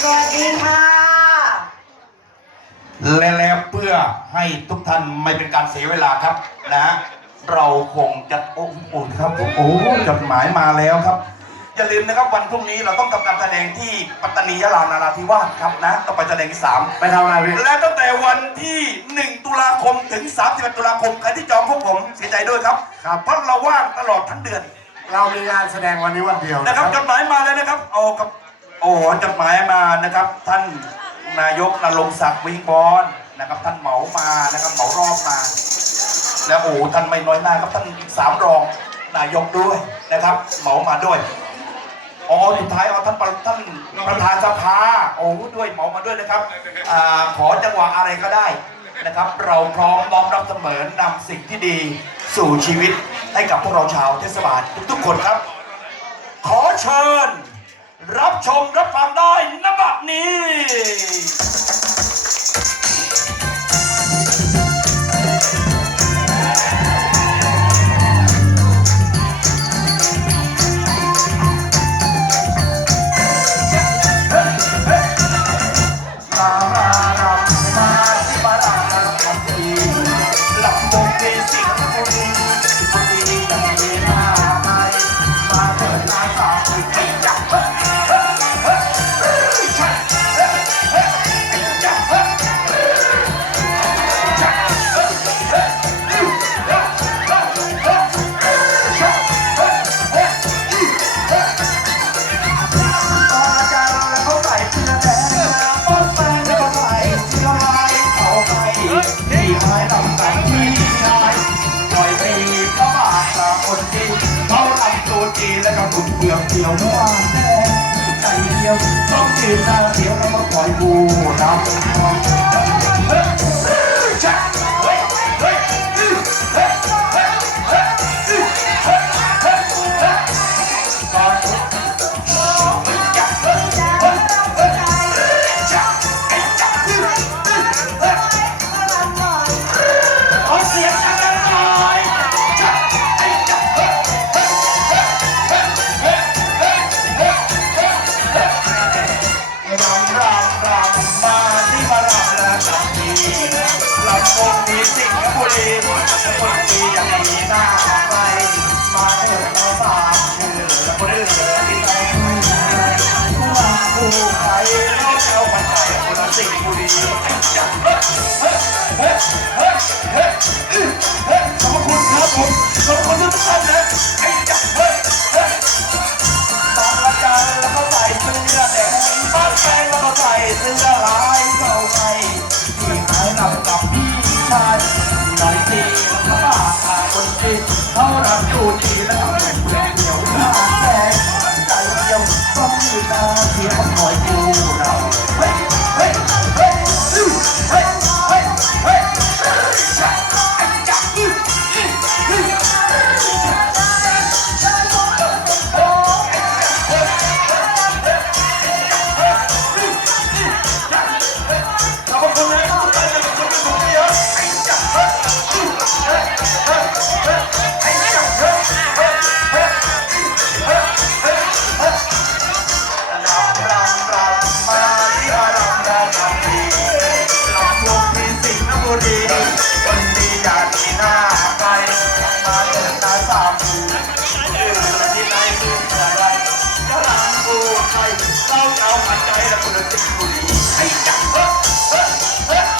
สวัสดีค่ะและแล้วเพื่อให้ทุกท่านไม่เป็นการเสียเวลาครับนะเราคงจะโอ้โหครับโอ้จดหมายมาแล้วครับ อย่าลืมนะครับวันพรุ่งนี้เราต้องทำการแสดงที่ปัตตานียะลานาราธิวาสครับนะต้องไปแสดงที่สามไปทำอะไรพี่และตั้งแต่วันที่ 1 ตุลาคมถึง31ตุลาคมใครที่จองพวกผมเสียใจด้วยครับครับเพราะเราว่างตลอดทั้งเดือน เรามีงานแสดงวันนี้วันเดียวนะครับจดหมายมาแล้วนะครับโอ้ครับ โอ้จดหมายมานะครับ ท่านนายกนรงศักดิ์วิงบอนนะครับ ท่านเหมามานะครับเหมารอบมา แล้วโอ้ท่านไม่น้อยหน้าครับท่านอีกสามรองนายกด้วยนะครับ เหมามาด้วยอ๋อสุดท้ายเอาท่านประท่านประธานสภาโอ้ด้วยเหมามาด้วยนะครับอ่าขอจังหวะอะไรก็ได้นะครับ เราพร้อมน้อมรับเสมอนำสิ่งที่ดีสู่ชีวิตให้กับพวกเราชาวเทศบาลทุกๆคนครับ ขอเชิญ รับชมรับฟังได้นบัดนี้ เดียวหวาแดงใจเดียวต้องยืนหน้าเดียวแล้วมาปล่อยบูรำ จับทีลำวงมีสิงห์บุรีคนดีอยังมีหน้าใครมาเถิดเราสามชื่อคนอื่นที่ไหนผู้รักผู้ใครเราเจ้าปัจจัยคนละสิงห์บุรีไอ้จ้เฮ้ยเฮ้ยเฮ้ยเฮ้ยเฮ้ยขอบคุณครับผมขอบคุณทุกท่านนะไอ้จับเฮ้ยเฮ้ยตอนละกันแล้วก็ใส่เสื้อแดงบ้านแฟนแล้วก็ใส่เสื้อลาย น้องน้อยกู เราจะเอาหัดใจและคุณสิงห์บุรีไอ้จับเฮ้อเฮ้อเฮ้อ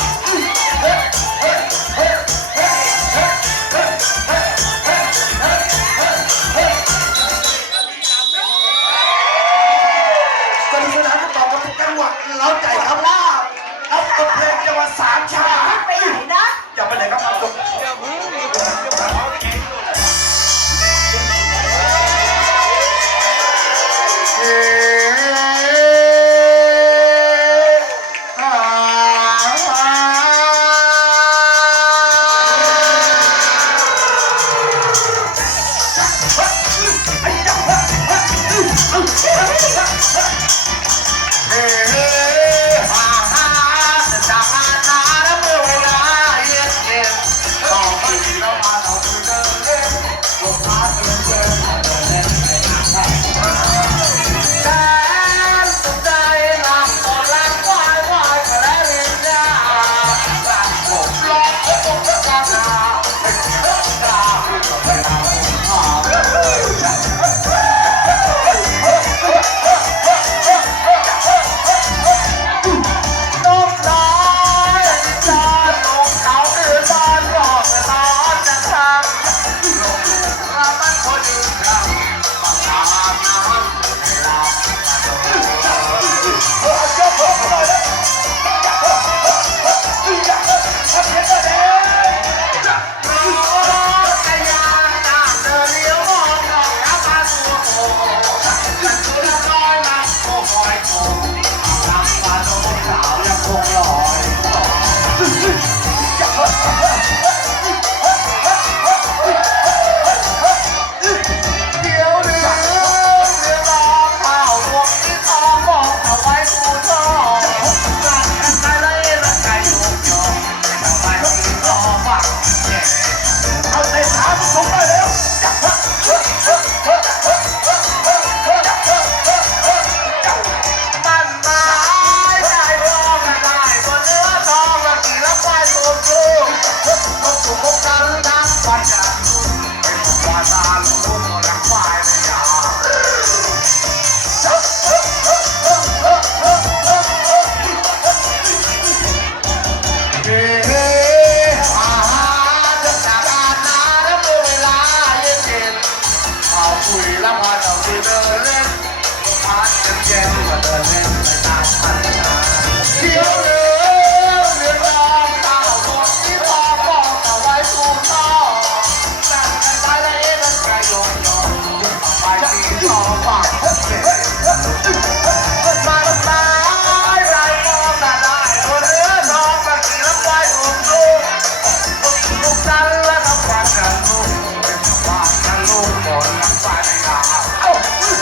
Oh.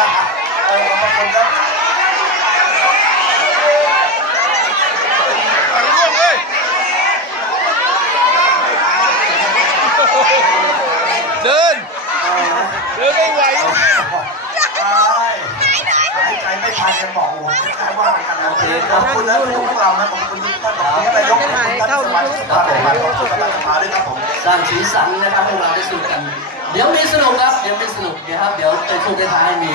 คุณครับร่วงเลยเดิน เดินไม่ไหวใช่หายใจไม่ทันยังบอกโอ้โหใครว่าเหมือนกันนะโอเคขอบคุณนะทุกพวกเรานะขอบคุณทุกท่านขอบคุณนายกขอบคุณท่านสมาชิกสภาขอบคุณท่านสมาด้วยครับผมสร้างสีสันนะครับพวกเราได้สนุกกัน เดี๋ยวมีสนุกครับ เดี๋ยวมีสนุกเดี๋ยวครับ เดี๋ยวในช่วงท้ายๆมี